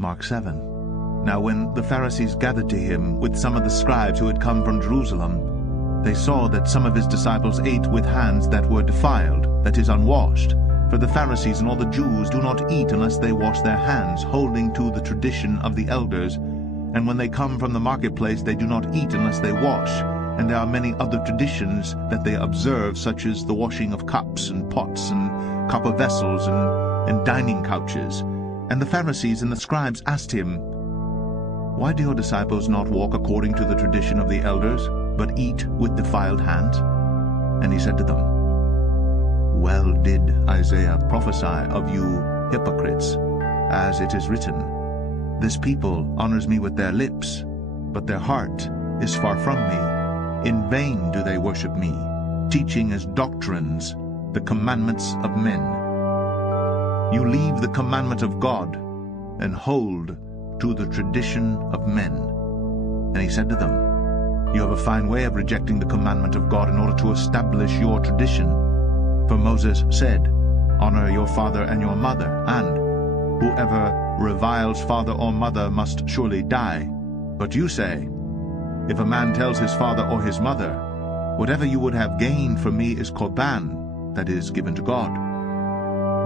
Mark 7. Now when the Pharisees gathered to him with some of the scribes who had come from Jerusalem, they saw that some of his disciples ate with hands that were defiled, that is, unwashed. For the Pharisees and all the Jews do not eat unless they wash their hands, holding to the tradition of the elders. And when they come from the marketplace, they do not eat unless they wash. And there are many other traditions that they observe, such as the washing of cups and pots and copper vessels and dining couches. And the Pharisees and the scribes asked him, "Why do your disciples not walk according to the tradition of the elders, but eat with defiled hands?" And he said to them, "Well did Isaiah prophesy of you hypocrites, as it is written, 'This people honors me with their lips, but their heart is far from me. In vain do they worship me, teaching as doctrines the commandments of men. You leave the commandment of God and hold to the tradition of men." And he said to them, "You have a fine way of rejecting the commandment of God in order to establish your tradition. For Moses said, 'Honor your father and your mother,' and 'Whoever reviles father or mother must surely die.' But you say, 'If a man tells his father or his mother, whatever you would have gained from me is korban, that is, given to God,'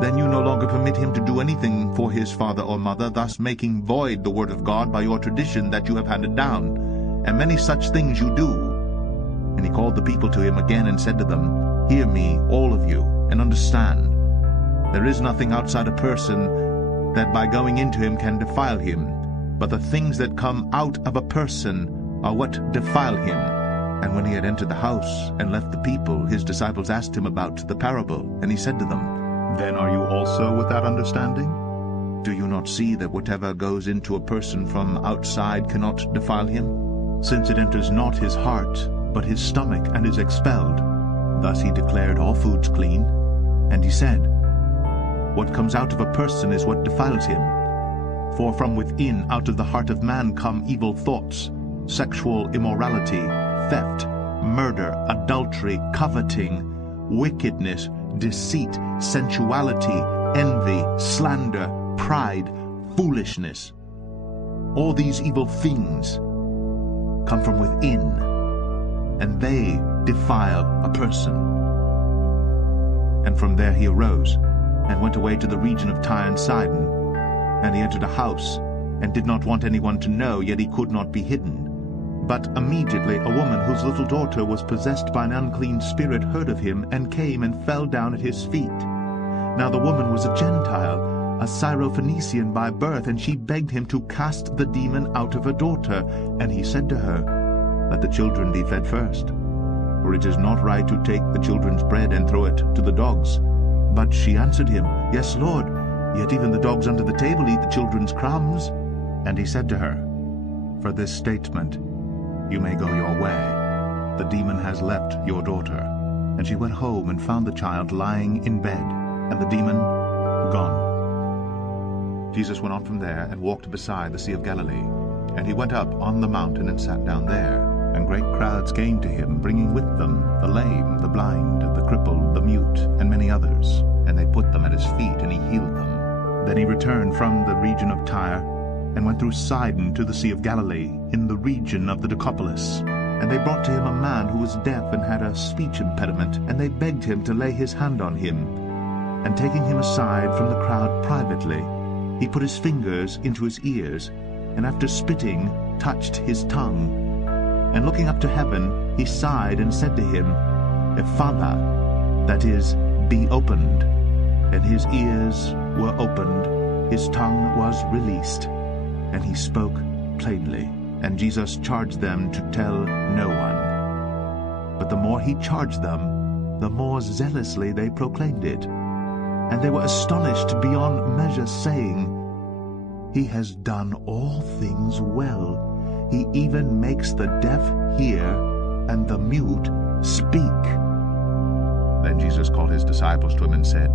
then you no longer permit him to do anything for his father or mother, thus making void the word of God by your tradition that you have handed down. And many such things you do." And he called the people to him again and said to them, "Hear me, all of you, and understand. There is nothing outside a person that by going into him can defile him, but the things that come out of a person are what defile him." And when he had entered the house and left the people, his disciples asked him about the parable, and he said to them, "Then are you also without understanding? Do you not see that whatever goes into a person from outside cannot defile him, since it enters not his heart, but his stomach, and is expelled?" Thus he declared all foods clean. And he said, "What comes out of a person is what defiles him. For from within, out of the heart of man, come evil thoughts, sexual immorality, theft, murder, adultery, coveting, wickedness, deceit, sensuality, envy, slander, pride, foolishness. All these evil things come from within, and they defile a person." And from there he arose, and went away to the region of Tyre and Sidon. And he entered a house, and did not want anyone to know, yet he could not be hidden. But immediately a woman whose little daughter was possessed by an unclean spirit heard of him, and came and fell down at his feet. Now the woman was a Gentile, a Syrophoenician by birth, and she begged him to cast the demon out of her daughter. And he said to her, "Let the children be fed first, for it is not right to take the children's bread and throw it to the dogs." But she answered him, "Yes, Lord, yet even the dogs under the table eat the children's crumbs." And he said to her, "For this statement you may go your way. The demon has left your daughter." And she went home and found the child lying in bed, and the demon gone. Jesus went on from there and walked beside the Sea of Galilee. And he went up on the mountain and sat down there. And great crowds came to him, bringing with them the lame, the blind, the crippled, the mute, and many others. And they put them at his feet, and he healed them. Then he returned from the region of Tyre, and went through Sidon to the Sea of Galilee, in the region of the Decapolis. And they brought to him a man who was deaf and had a speech impediment, and they begged him to lay his hand on him. And taking him aside from the crowd privately, he put his fingers into his ears, and after spitting, touched his tongue. And looking up to heaven, he sighed and said to him, "Ephphatha," that is, "be opened." And his ears were opened, his tongue was released, and he spoke plainly. And Jesus charged them to tell no one. But the more he charged them, the more zealously they proclaimed it. And they were astonished beyond measure, saying, "He has done all things well. He even makes the deaf hear, and the mute speak." Then Jesus called his disciples to him and said,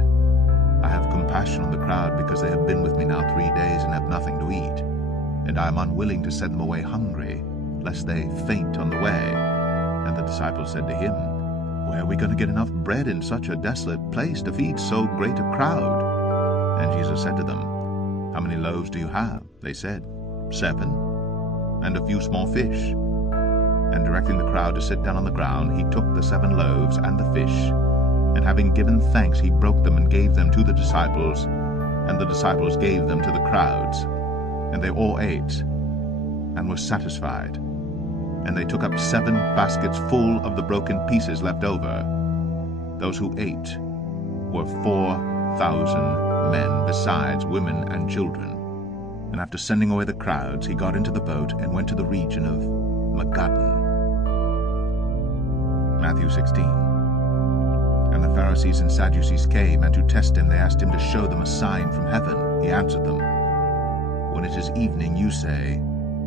"I have compassion on the crowd, because they have been with me now 3 days and have nothing to eat. And I am unwilling to send them away hungry, lest they faint on the way." And the disciples said to him, "Where are we going to get enough bread in such a desolate place to feed so great a crowd?" And Jesus said to them, "How many loaves do you have?" They said, "7, and a few small fish." And directing the crowd to sit down on the ground, he took the 7 loaves and the fish, and having given thanks, he broke them and gave them to the disciples, and the disciples gave them to the crowds. And they all ate, and were satisfied. And they took up 7 baskets full of the broken pieces left over. Those who ate were 4,000 men, besides women and children. And after sending away the crowds, he got into the boat and went to the region of Magadan. Matthew 16. And the Pharisees and Sadducees came, and to test him they asked him to show them a sign from heaven. He answered them, "When it is evening, you say,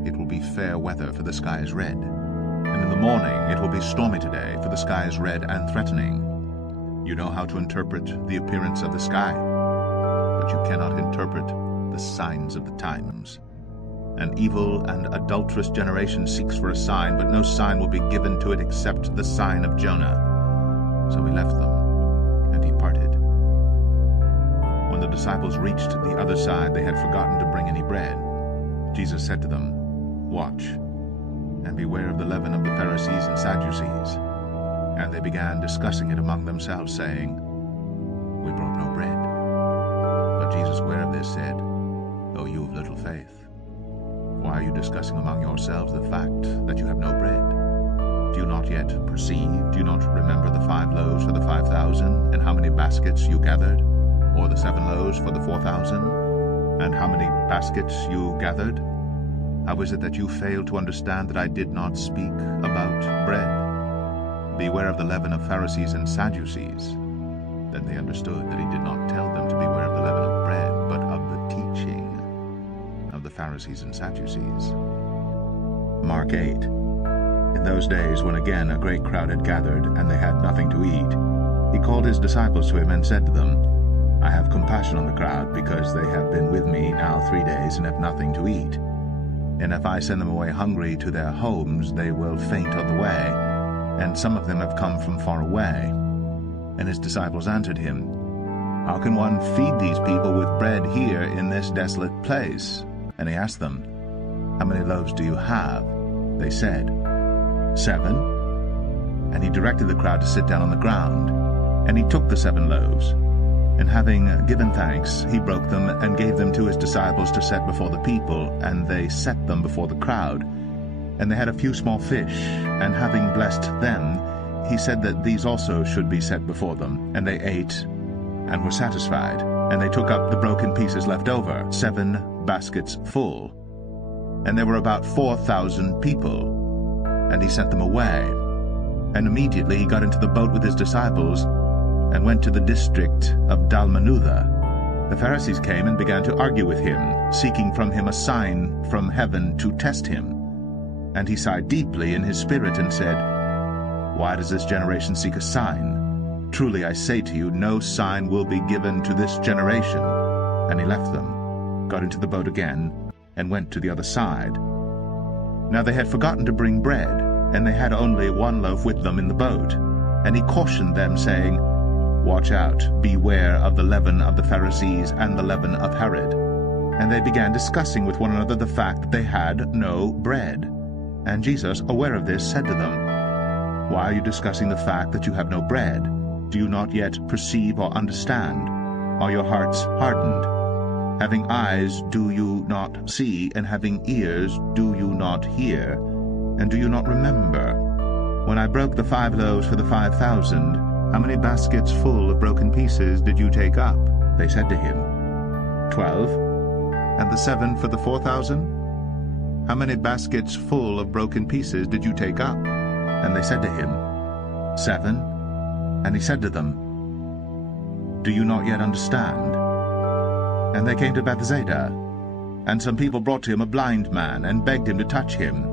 'It will be fair weather, for the sky is red.' And in the morning, 'It will be stormy today, for the sky is red and threatening.' You know how to interpret the appearance of the sky, but you cannot interpret the signs of the times. An evil and adulterous generation seeks for a sign, but no sign will be given to it except the sign of Jonah." So he left them and departed. When the disciples reached the other side, they had forgotten to bring any bread. Jesus said to them, "Watch, and beware of the leaven of the Pharisees and Sadducees." And they began discussing it among themselves, saying, "We brought no bread." But Jesus, aware of this, said, "O you of little faith, why are you discussing among yourselves the fact that you have no bread? Do you not yet perceive? Do you not remember the 5 loaves for the 5,000, and how many baskets you gathered? Or the 7 loaves for the 4,000, and how many baskets you gathered? How is it that you fail to understand that I did not speak about bread? Beware of the leaven of Pharisees and Sadducees." Then they understood that he did not tell them to beware of the leaven of bread, but of the teaching of the Pharisees and Sadducees. Mark 8. In those days, when again a great crowd had gathered, and they had nothing to eat, he called his disciples to him and said to them, "I have compassion on the crowd, because they have been with me now 3 days and have nothing to eat. And if I send them away hungry to their homes, they will faint on the way, and some of them have come from far away." And his disciples answered him, "How can one feed these people with bread here in this desolate place?" And he asked them, "How many loaves do you have?" They said, 7. And he directed the crowd to sit down on the ground. And he took the 7 loaves, and having given thanks, he broke them and gave them to his disciples to set before the people, and they set them before the crowd. And they had a few small fish, and having blessed them, he said that these also should be set before them. And they ate, and were satisfied. And they took up the broken pieces left over, 7 baskets full. And there were about 4,000 people. And he sent them away. And immediately he got into the boat with his disciples, and went to the district of Dalmanutha. The Pharisees came and began to argue with him, seeking from him a sign from heaven to test him. And he sighed deeply in his spirit and said, "Why does this generation seek a sign? Truly I say to you, no sign will be given to this generation." And he left them, got into the boat again, and went to the other side. Now they had forgotten to bring bread, and they had only 1 loaf with them in the boat. And he cautioned them, saying, "Watch out, beware of the leaven of the Pharisees and the leaven of Herod." And they began discussing with one another the fact that they had no bread. And Jesus, aware of this, said to them, "Why are you discussing the fact that you have no bread? Do you not yet perceive or understand? Are your hearts hardened? Having eyes, do you not see? And having ears, do you not hear? And do you not remember? When I broke the 5 loaves for the 5,000, how many baskets full of broken pieces did you take up?" They said to him, 12. "And the 7 for the 4,000? How many baskets full of broken pieces did you take up?" And they said to him, 7. And he said to them, "Do you not yet understand?" And they came to Bethsaida. And some people brought to him a blind man, and begged him to touch him.